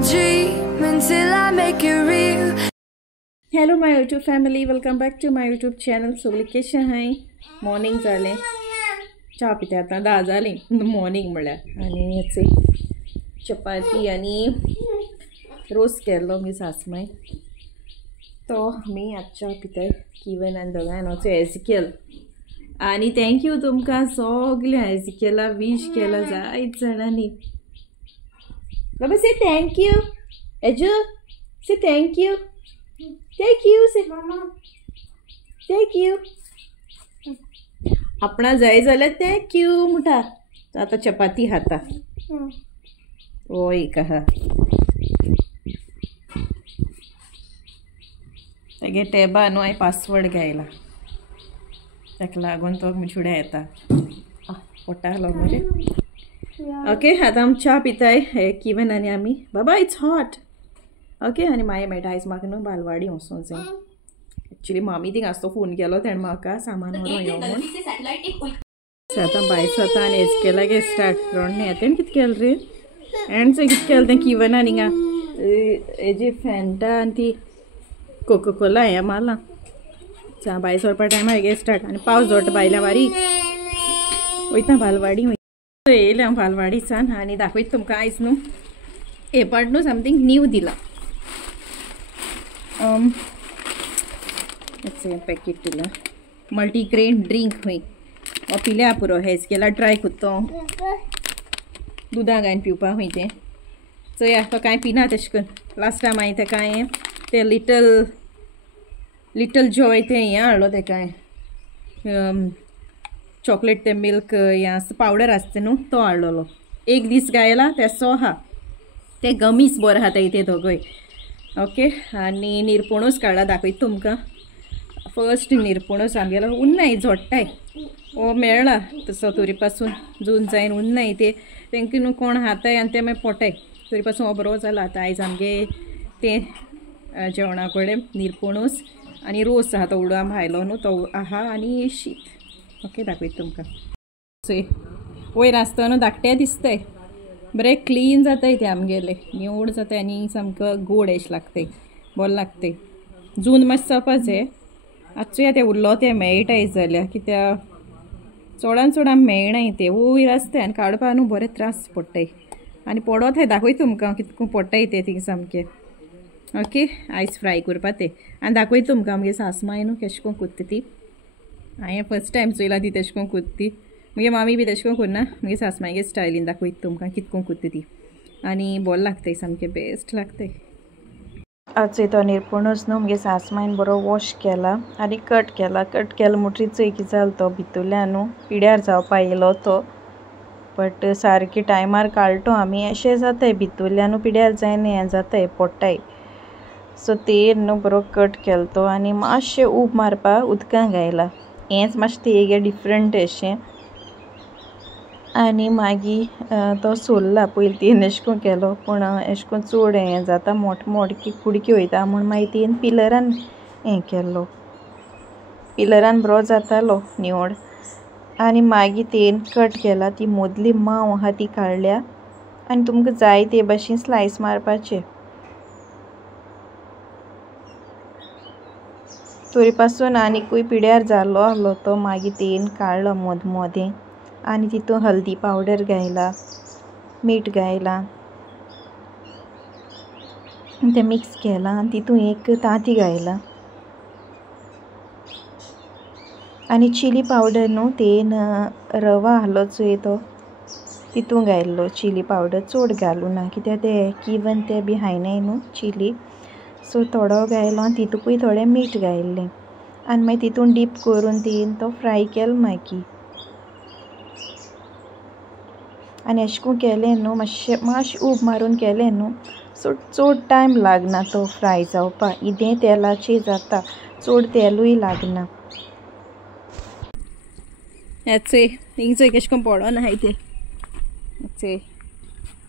I'll dream until I make it real. Hello my YouTube family, welcome back to my YouTube channel. सगळी कशी आहे? Morning जालें, चा पिता आतां 10 जालीं मॉर्निंग म्हळ्यार आनी याचे चपाती आनी रोस केल्लो मी सासमाय तो मी आजच्या पिताय किवन आनी दोगांय नोचो एजिकेल आनी थँक्यू तुमकां सगल्या एजिकेला विश केला जायत जाणांनी. बाबा से थँक्यू एजू से थँक्यू थँक्यू से थँक्यू आपणा जाय जाल्यार थँक्यू म्हणटा. आतां चपाती खाता ओय कहा तेगे टॅबा न्हू हांवें पासवर्ड घायला ताका लागून तो फुडें येता पोटालो मरे. ओके आतां आमी च्या पिताय किवन आनी आमी बाबा इट्स हॉट. ओके आनी मागीर मेळटा आयज म्हाका न्हू बालवाडी वचूंक जाय. एक्चुली मामी थिंग आसतो फोन केलो तेणें म्हाका सामान व्हरों यो म्हूण. आतां भायर वता आनी हेज केला गे स्टार्ट रोडने येतें कितें केलें रे एंड कितें केलें तें किवन आनी हिंगा हेजी फॅन्टा आनी ती कोको कोला हें मारलां. भायर सरपा टायमार हेगे स्टार्ट आनी पावस जोडटा भायल्या बारीक वयता बालवाडी येयलें हांव बालवाडीसान आनी दाखयता तुमकां आयज न्हू हे पाट न्हू समथींग न्यू दिला. पॅकेट दिला मल्टीग्रेन ड्रिंक खंय हो पिल्या पुरो हेज केला ट्राय करतो दुदा घालून पिवपा खंय तें चोया तो कांय पिना तेशें करून. लास्ट टायम हांवें तेका हें तें लिटल जॉय तें हें हाडलो तेका चॉकलेट तें मिल्क हें आसता पावडर आसता न्हू तो हाडलोलो. एक दीस गायला तेसो आहा ते गमीस बरो आहा ते दोगोय. ओके आनी निरपोणूच काडला दाखयता तुमकां. फर्स्ट निरपोणूच आमगेलो उन्नाय झोडटाय हो मेळ्ळा तसो तोरी पासून जून जायन उन्नाय ते तेंकां न्हू कोण हाताय आनी ते मागीर पोटाय तोरी पासून हो बरो जाला. आतां आयज आमगे तें जेवणा कडेन निरपोणूस आनी रोस आहा तो उडो आम हायलो न्हू तो आहा आनी शीत. ओके दाखयता तुमकां. चोय वयर आसता न्हू धाकटे दिसताय बरें क्लीन जाताय ते आमगेले निवड जाताय आनी सामको गोड एश लागताय बरो लागताय. जून मातशें चोवपा जाय आजचो ते उरलो ते मेळटाय जाल्यार कित्याक चोडान चड आमी मेळनाय ते वयर आसताय आनी काडपा न्हू बरें त्रास पडटाय आनी पडोत हांव दाखयता तुमकां कितको पडटाय ते थिंग सामकें. ओके आयज फ्राय करपा ते आनी दाखयता तुमकां आमगे सासमाय न्हू केश कोन कोत्ता ती. हांवें फर्स्ट टायम चोयला ती तेश कोन कोत्ती मुगे मामी बी तेश कोन करना मुगे सासमागे स्टायलीन दाखयता तुमकां कितको कोत्ता ती आनी बरो लागताय सामकें बेस्ट लागताय. आज तो निरपोणूच न्हू मुगे सासमायन बरो वॉश केला आनी कट केला म्हणटरी चोय कितें जालो तो भितरल्यान न्हू पिड्यार जावपा येयलो तो बट सारकी टायमार काडटो आमी अशें जाताय भितरल्यान पिड्यार जायन हें जाताय पडटाय. सो तेर न्हू बरो कट केलो तो आनी मातशें उब मारपा उदकां घायला हेंच मातशें तेगे डिफरंट अशें आनी मागीर तो सोदला पयलीं तेन एशें कोन्न केलो पूण एशें कोन्न चड हें जाता मोटकी कुडकी वयता म्हूण मागीर तेन पिलरान हें केल्लो पिलरान बरो जातालो निवड आनी मागीर तेन कट केला. ती मदली मांव आहा ती काडल्या आनी तुमकां जाय ते भाशेन स्लायस मारपाचे. तोरी पासून आनीकूय पिड्यार जाल्लो आहलो तो मागीर तेन काडलो मोदें आनी तितून हल्दी पावडर घायला मीठ घायला तें मिक्स केलां आनी तितून एक तांती घायला आनी चिली पावडर न्हू तेन रवा आहलो चोय तो तितून घायल्लो. चिली पावडर चड घालूं ना कित्याक ते किवन ते बी हायनाय न्हू चिली सो थोडो घायलो आनी तितूकूय थोडें मीठ घायल्लें आनी मागीर तितून डीप करून तेन तो फ्राय केलो मागीर आनी अशें करून केलें न्हू मातशें उब मारून केलें न्हू सो चड टायम लागना तो फ्राय जावपा. इदें तेलाचेर जाता चड तेलूय लागना. चोय हिंग चोय केश कोन्न पडोन आहाय ते चोय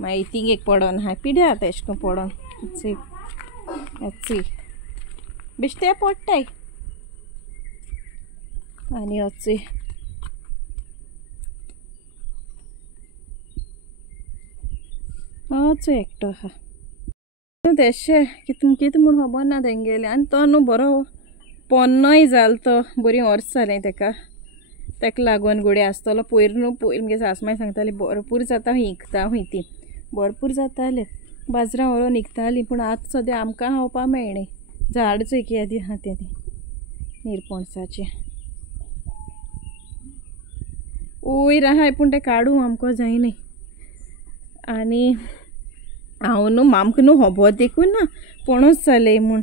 मागीर थिंग एक पडोन आहाय पिड्या आतां एशें कोन्न पडोन चोय चोय बेश्टे पडटाय आनी चोय चोय एकटो आहा. तेशें कितें म्हूण खबर ना तेंगेले आनी तो न्हू बरो पोन्नोय जाल तो बरी वर्स जालें तेका लागून गुडे आसतलो पयर न्हू पयर म्हगे सासूमाय सांगताली भरपूर जाता हिकता हूंय ती भरपूर जाताले बाजरां व्हरोन विकतालीं पूण आतां सद्या आमकां खावपा मेळ्ळें झाड चोयकी आदी आहा तें निरपणसाचें वयर आहाय पूण तें काडूं आमकां जायनाय आनी हांव न्हू आमकां न्हू खबर देखून ना पणस जाले म्हूण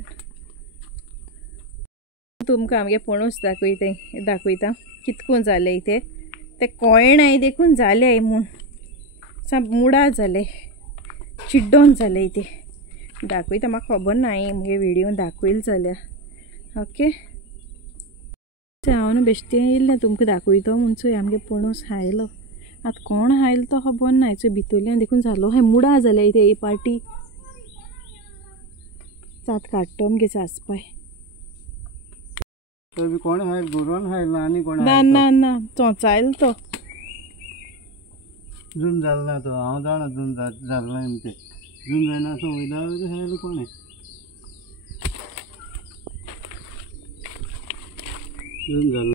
तुमकां आमगे पणस दाखयता कितकून जाले ते कोयणाय देखून जाले म्हूण सा मुडा जाले चिड्डोन जाले ते दाखयता म्हाका खबर ना मुगे व्हिडिओन दाखयल जाल्यार ओके हांव न्हू बेश्टें येयलें तुमकां दाखयतो म्हूण चोय आमगे पणस हायलो आतां कोण हायलो तो खबर ना चोय भितरल्यान देखून जालो हाय मुडा जाले ते पाटी आतां काडटो मुगे सासपाय कोण हायल गोरोन हायलो आनी कोण ना चोचायलो तो जून जालना तो हांव जाणा जून जालना ते जून जायना तो वयदा हायलो कोण जून जालना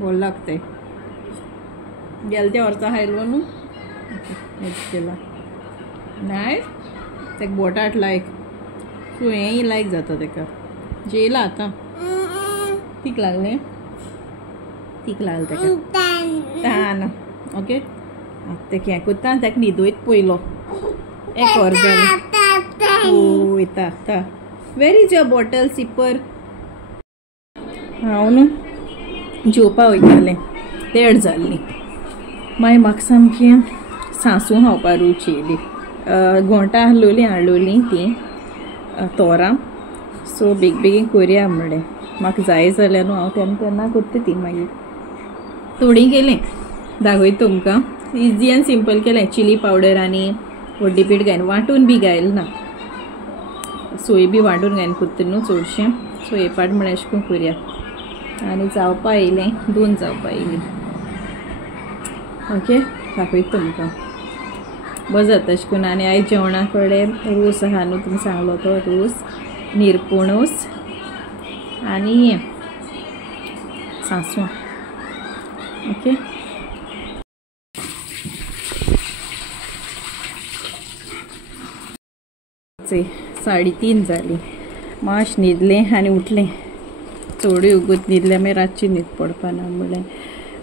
बोल लागते गेल त्या वर्सा हायलो न्हू केला नाय तेका बोटाट लायक सो हेंय लायक जाता तेका जेयला आतां तीक लागलें तेका तान ओके तेका हें कोत्ता तेका न्हिदोयत पयलो एक वर जालें वयता आतां where is your bottle sipper हांव न्हू जेवपा वयतालें देड जाल्ली मागीर म्हाका सामकी सांसू खावपा रुची येयली घोंटां हाडलोलीं तीं तोरां सो बेगीन करया म्हणलें म्हाका जाय जाल्यार न्हू हांव तेन्ना करता ती मागीर थोडीं केलें दाखयता तुमकां इजी एंड सिंपल केलें चिली पावडर आनी व्हड्डी पीठ घायन वांटून बी घायल ना सोय बी वांटून घायन करता न्हू चडशें सो हे पाट म्हळ्यार अशें करून करया आनी जावपा येयलें दोन जावपा येयलीं ओके दाखयता तुमकां बरें जाता अशें करून आनी आयज जेवणा कडेन रोस आहा न्हू तुमी सांगलो तो रोस निरपणस आनी सांसवां ओके चे 3:30 जाली माश न्हिदलें आनी उठलें चोडूय उगत न्हिदलें मागीर रातची न्हीद पडपा ना म्हणलें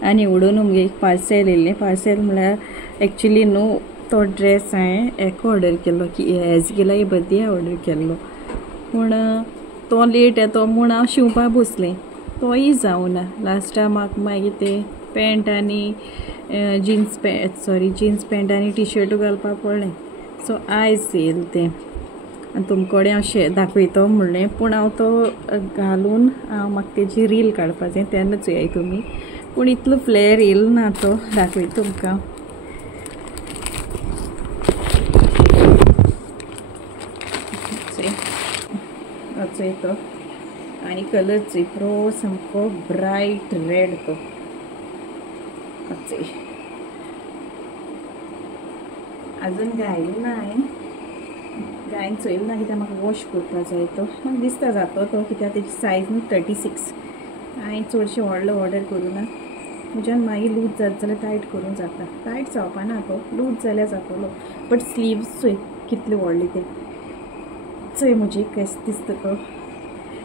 आनी उडोवन मुगे एक पार्सेल येयलें पार्सेल म्हळ्यार एक्चुली न्हू तो ड्रेस हांवें हेका ऑर्डर केल्लो की हेज गेला हे बर्थडे ऑर्डर केल्लो पूण तो लेट येतो म्हूण हांव शिवपा बसलें तोय जावना लास्टा म्हाका मागीर ते पॅन्ट आनी जिन्स पॅन्ट आनी टी शर्टू घालपा पडलें सो आयज येयलें तें आनी तुमकोडे हांव दाखयतो म्हणलें पूण हांव तो घालून म्हाका तेजी रील काडपा जाय तेन्ना चोयाय तुमी पूण इतलो फ्लेर येयलो ना तो दाखयता तुमकां चोय तो आनी कलर चोय प्रो सामको ब्रायट रेड तो चोय आजून घायलो ना हांवें गायन चोयलो ना कित्याक म्हाका वॉश करपा जाय तो म्हाका दिसता जातो तो कित्याक तेजी सायज न्हू 36 हांवें चडशें व्हडलो ऑर्डर करूं ना म्हज्यान मागीर लूज जाता जाल्यार टायट करूं जाता टायट जावपाना तो लूज जाल्यार जातलो बट स्लीव्स चोय कितले व्हडले ते चोय म्हजी कशें दिसता तो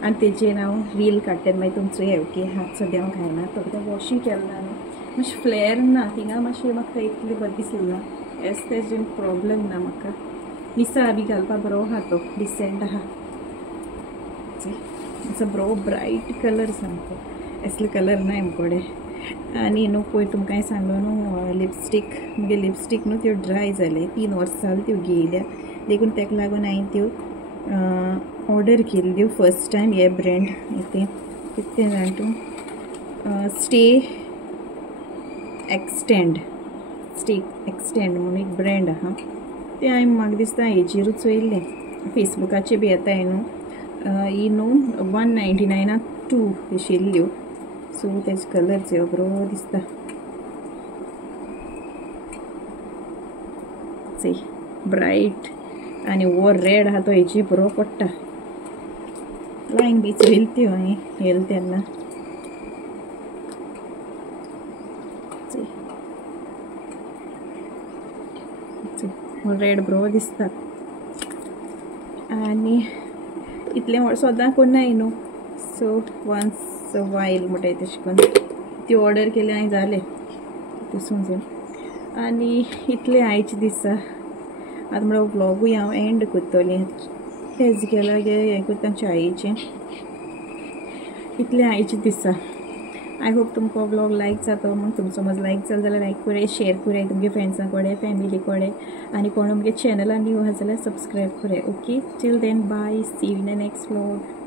आनी तेजेर हांव रील काडटा मागीर तुमचो ओके हात सद्या हांव घायना तो कित्याक वॉशींग केलें ना न्हू मातशें फ्लेर ना थिंगा मातशें म्हाका इतलें बरें दिसलें एस तेजें प्रॉब्लम ना म्हाका मिसा बी घालपा बरो आहा तो डिसेंट आहा असो बरो ब्रायट कलर सामको असले कलर नाय मुकोडे आनी न्हू पळय तुमकां सांगलो न्हू लिपस्टीक मुगे लिपस्टीक न्हू त्यो ड्राय जाले 3 वर्सां जालीं त्यो घेयल्या देखून तेका लागून हांवें त्यो ऑर्डर केल्ल्यो फर्स्ट टायम हे ब्रँड ते कितें जाण तूं स्टे एक्सटेंड म्हणून एक ब्रँड आहा ते हांवें म्हाका दिसता हेजेरूच वयल्लें फेसबुकाचेर बी येताय न्हू ही न्हू 199 2 आशिल्ल्यो सो तेज कलर जो बरो दिसता ब्राईट आणि वर रेड हा तो हेची बरो पडटा लायन बी चोयल त्यो हांवें येल तेन्ना रेड बरो दिसता आणि इतलें सदां कोन्नाय न्हू सो वन्स वायल म्हणटाय तशें करून ती ऑर्डर केली हांवें जालें तिसून आनी इतलें आयचे दिसा आतां म्हणल्यार व्लॉगूय हांव एंड करतलें तेच गेल्यार हें करता चायेचें इतलें आयचे दिसा आय होप तुमकां व्लॉग लायक जाता मग तुमचो समज लायक जालो जाल्यार लायक कराय शेअर कराय तुमगे फ्रेंड्सां कडेन फॅमिली कडेन आनी कोण आमगे चॅनलान न्यू आसा जाल्यार सबस्क्रायब कराय okay till then bye see you in the next vlog